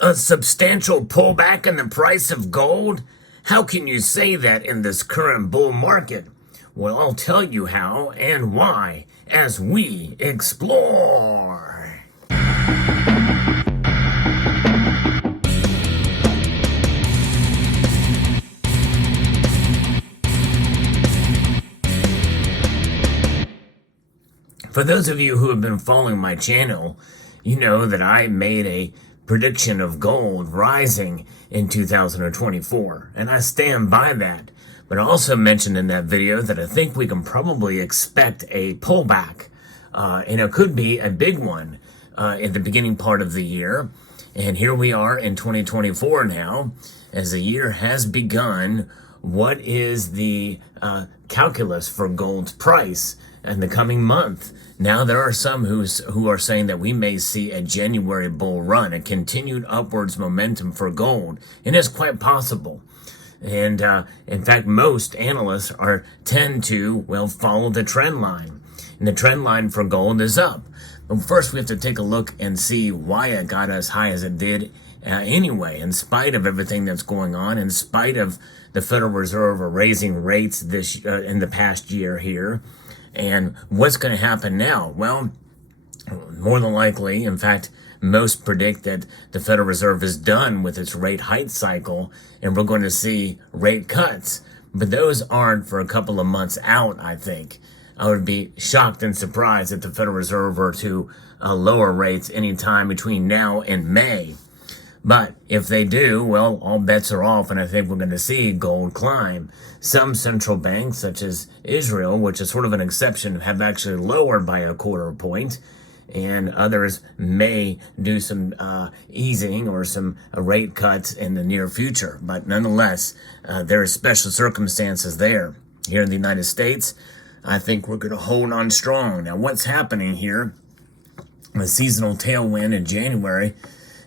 A substantial pullback in the price of gold? How can you say that in this current bull market? Well, I'll tell you how and why as we explore. For those of you who have been following my channel, you know that I made a prediction of gold rising in 2024, and I stand by that. But I also mentioned in that video that I think we can probably expect a pullback, and it could be a big one in the beginning part of the year. And here we are in 2024 now, as the year has begun. What is the calculus for gold's price in the coming month? Now, there are some who are saying that we may see a January bull run, a continued upwards momentum for gold, and it's quite possible. And in fact, most analysts tend to follow the trend line, and the trend line for gold is up. But first, we have to take a look and see why it got as high as it did anyway, in spite of everything that's going on, in spite of the Federal Reserve raising rates in the past year here. And what's going to happen now? Well, more than likely, in fact, most predict that the Federal Reserve is done with its rate hike cycle, and we're going to see rate cuts. But those aren't for a couple of months out, I think. I would be shocked and surprised if the Federal Reserve were to lower rates anytime between now and May. But if they do, well, all bets are off, and I think we're going to see gold climb. Some central banks, such as Israel, which is sort of an exception, have actually lowered by a quarter point, and others may do some easing or some rate cuts in the near future. But nonetheless, there are special circumstances there. Here in the United States, I think we're going to hold on strong. Now, what's happening here? The seasonal tailwind in January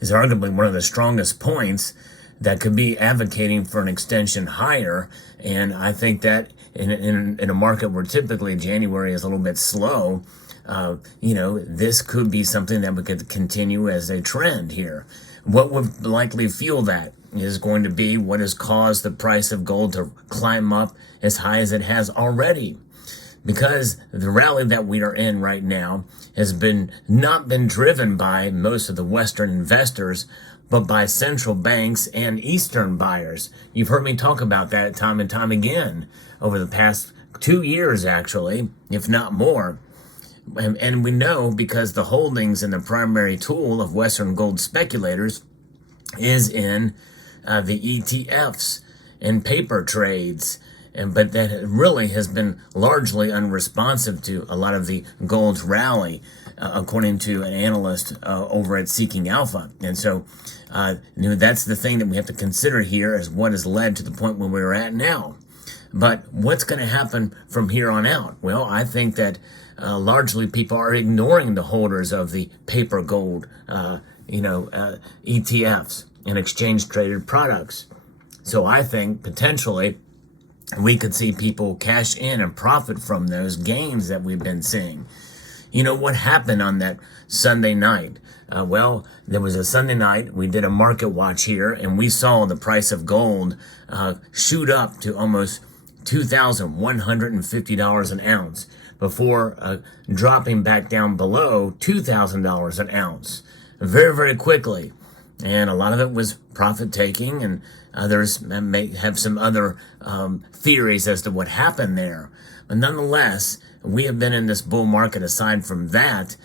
is arguably one of the strongest points that could be advocating for an extension higher. And I think that in a market where typically January is a little bit slow, this could be something that we could continue as a trend here. What would likely fuel that is going to be what has caused the price of gold to climb up as high as it has already. Because the rally that we are in right now has not been driven by most of the Western investors, but by central banks and Eastern buyers. You've heard me talk about that time and time again over the past 2 years, actually, if not more. And we know because the holdings in the primary tool of Western gold speculators is in the ETFs and paper trades. But that really has been largely unresponsive to a lot of the gold's rally, according to an analyst over at Seeking Alpha. And so that's the thing that we have to consider here as what has led to the point where we're at now. But what's going to happen from here on out? Well, I think that largely people are ignoring the holders of the paper gold, ETFs and exchange-traded products. So I think potentially we could see people cash in and profit from those gains that we've been seeing. You know, what happened on that Sunday night? There was a Sunday night, we did a market watch here, and we saw the price of gold shoot up to almost $2,150 an ounce before dropping back down below $2,000 an ounce very, very quickly. And a lot of it was profit taking, and others may have some other theories as to what happened there. But nonetheless, we have been in this bull market aside from that,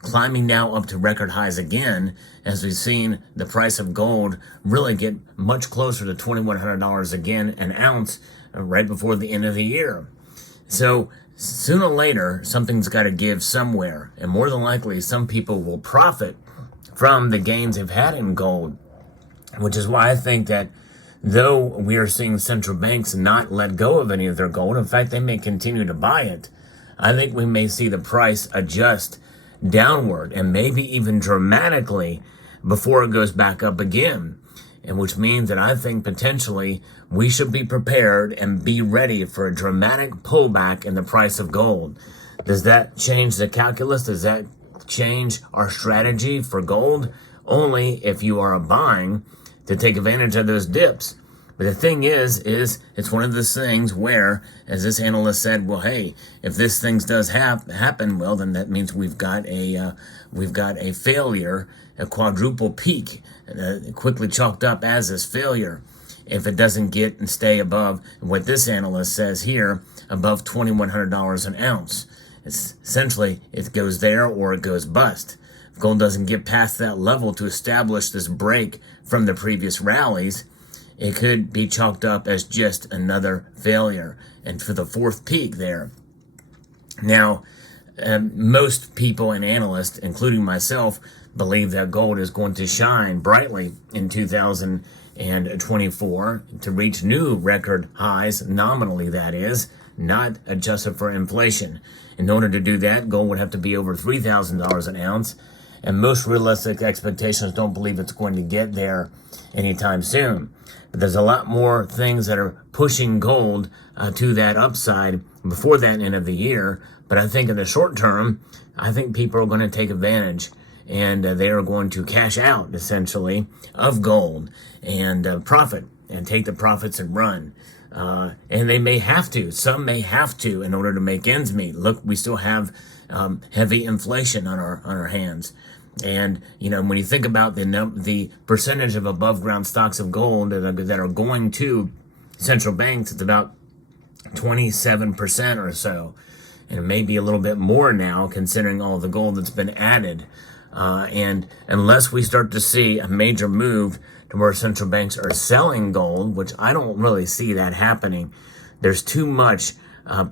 climbing now up to record highs again, as we've seen the price of gold really get much closer to $2,100 again an ounce right before the end of the year. So sooner or later, something's got to give somewhere, and more than likely, some people will profit from the gains they've had in gold, which is why I think that though we are seeing central banks not let go of any of their gold, in fact, they may continue to buy it, I think we may see the price adjust downward and maybe even dramatically before it goes back up again. And which means that I think potentially we should be prepared and be ready for a dramatic pullback in the price of gold. Does that change the calculus? Does that change our strategy for gold? only if you are buying to take advantage of those dips. But the thing is it's one of those things where, as this analyst said, well, hey, if this thing does happen, well, then that means we've got a failure, a quadruple peak, quickly chalked up as this failure. If it doesn't get and stay above what this analyst says here, above $2,100 an ounce, it's essentially it goes there or it goes bust. If gold doesn't get past that level to establish this break from the previous rallies, it could be chalked up as just another failure, and for the fourth peak there. Now, most people and analysts, including myself, believe that gold is going to shine brightly in 2024 to reach new record highs, nominally that is, not adjusted for inflation. In order to do that, gold would have to be over $3,000 an ounce, and most realistic expectations don't believe it's going to get there anytime soon. But there's a lot more things that are pushing gold to that upside before that end of the year. But I think in the short term, I think people are going to take advantage, and they are going to cash out, essentially, of gold and profit, and take the profits and run. And they may have to. Some may have to in order to make ends meet. Look, we still have heavy inflation on our hands. And, when you think about the percentage of above ground stocks of gold that are going to central banks, it's about 27% or so. And it may be a little bit more now, considering all the gold that's been added. And unless we start to see a major move to where central banks are selling gold, which I don't really see that happening, there's too much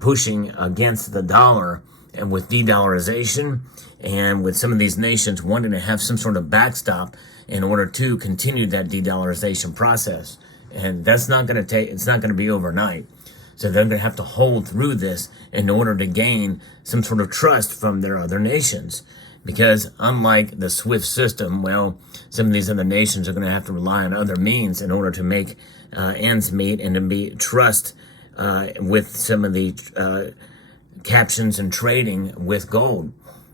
pushing against the dollar, and with de-dollarization and with some of these nations wanting to have some sort of backstop in order to continue that de-dollarization process. And that's not going to it's not going to be overnight. So they're going to have to hold through this in order to gain some sort of trust from their other nations. Because unlike the SWIFT system, well, some of these other nations are going to have to rely on other means in order to make ends meet and to be trust with some of the captions and trading with gold.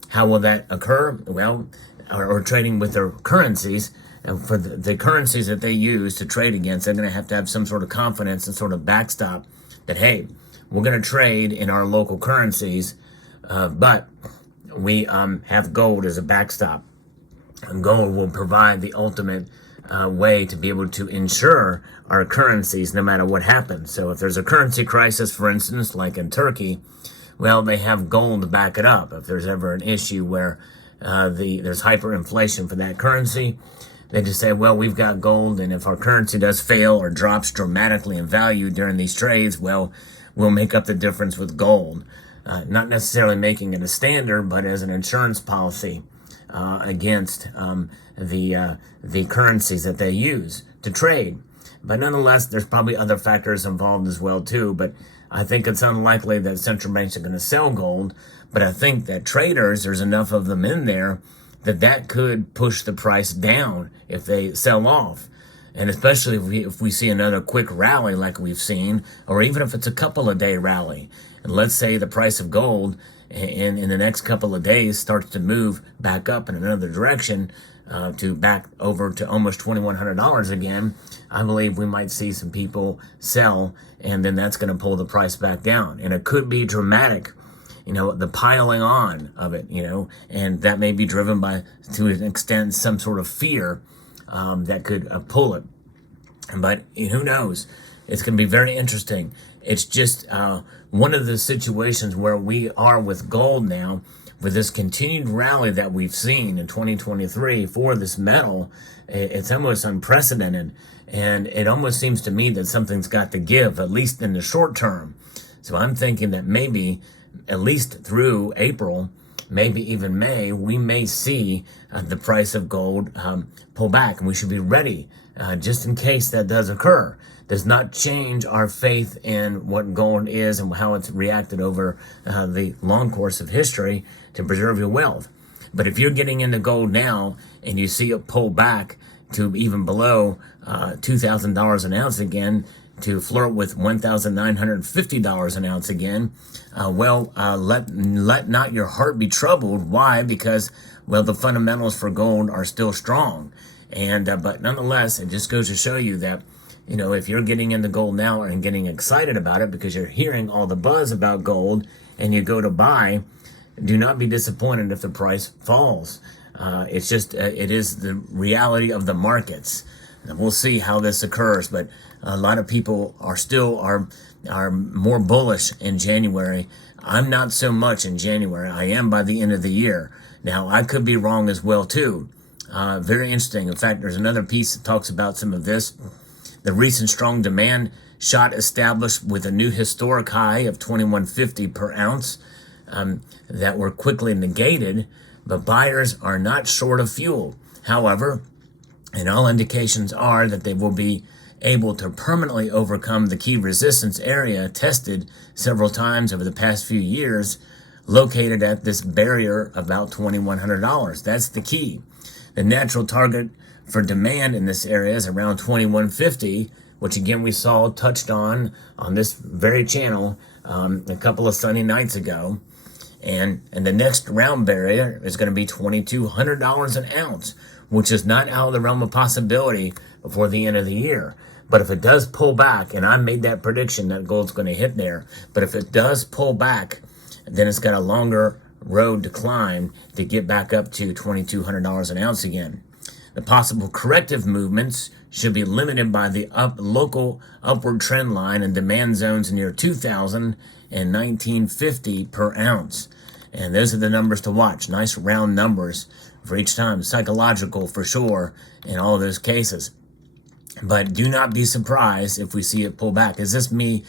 How will that occur? Well, or trading with their currencies. And for the currencies that they use to trade against, they're going to have some sort of confidence and sort of backstop that, hey, we're going to trade in our local currencies, but we have gold as a backstop. And gold will provide the ultimate way to be able to insure our currencies no matter what happens. So if there's a currency crisis, for instance, like in Turkey, well, they have gold to back it up. If there's ever an issue where there's hyperinflation for that currency, they just say, well, we've got gold, and if our currency does fail or drops dramatically in value during these trades, well, we'll make up the difference with gold. Not necessarily making it a standard, but as an insurance policy against the currencies that they use to trade. But nonetheless, there's probably other factors involved as well, too. But I think it's unlikely that central banks are going to sell gold. But I think that traders, there's enough of them in there that could push the price down if they sell off. And especially if we see another quick rally like we've seen, or even if it's a couple of day rally. And let's say the price of gold in the next couple of days starts to move back up in another direction, to back over to almost $2,100 again, I believe we might see some people sell, and then that's going to pull the price back down. And it could be dramatic, the piling on of it, and that may be driven by, to an extent, some sort of fear that could pull it. But who knows? It's going to be very interesting. It's just one of the situations where we are with gold now, with this continued rally that we've seen in 2023 for this metal. It's almost unprecedented. And it almost seems to me that something's got to give, at least in the short term. So I'm thinking that maybe, at least through April, maybe even May, we may see the price of gold pull back. And we should be ready just in case that does occur. Does not change our faith in what gold is and how it's reacted over the long course of history to preserve your wealth. But if you're getting into gold now and you see it pull back to even below $2,000 an ounce again, to flirt with $1,950 an ounce again, let not your heart be troubled. Why? Because well, the fundamentals for gold are still strong. And but nonetheless, it just goes to show you that, if you're getting into gold now and getting excited about it because you're hearing all the buzz about gold and you go to buy, do not be disappointed if the price falls. It's just, it is the reality of the markets. And we'll see how this occurs, but a lot of people are more bullish in January. I'm not so much in January. I am by the end of the year. Now, I could be wrong as well, too. Very interesting. In fact, there's another piece that talks about some of this. The recent strong demand shot established with a new historic high of $21.50 per ounce that were quickly negated, but buyers are not short of fuel. However, and all indications are that they will be able to permanently overcome the key resistance area tested several times over the past few years, located at this barrier about $2,100. That's the key. The natural target for demand in this area is around $21.50, which again we saw touched on this very channel a couple of Sunday nights ago. And the next round barrier is going to be $2,200 an ounce, which is not out of the realm of possibility before the end of the year. But if it does pull back, and I made that prediction that gold's going to hit there, but if it does pull back, then it's got a longer road to climb to get back up to $2,200 an ounce again. The possible corrective movements should be limited by the local upward trend line and demand zones near 2,000 and 1950 per ounce. And those are the numbers to watch. Nice round numbers for each time. Psychological for sure in all of those cases. But do not be surprised if we see it pull back. Is this me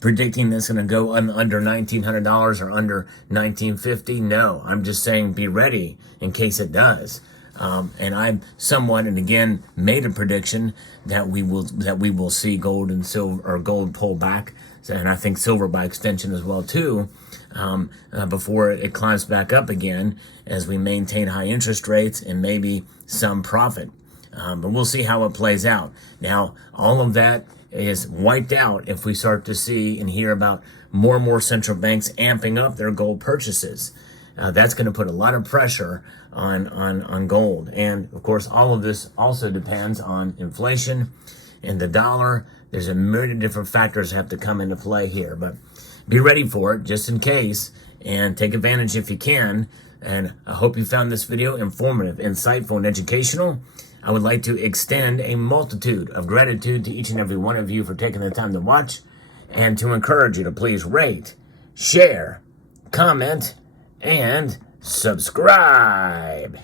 predicting this going to go under $1,900 or under $1,950? No, I'm just saying be ready in case it does. And I somewhat, and again, made a prediction that we will see gold and silver, or gold pull back, and I think silver by extension as well too, before it climbs back up again as we maintain high interest rates and maybe some profit. But we'll see how it plays out. Now, all of that is wiped out if we start to see and hear about more and more central banks amping up their gold purchases. That's going to put a lot of pressure on gold. And, of course, all of this also depends on inflation and the dollar. There's a myriad of different factors that have to come into play here. But be ready for it just in case, and take advantage if you can. And I hope you found this video informative, insightful, and educational. I would like to extend a multitude of gratitude to each and every one of you for taking the time to watch, and to encourage you to please rate, share, comment, and subscribe.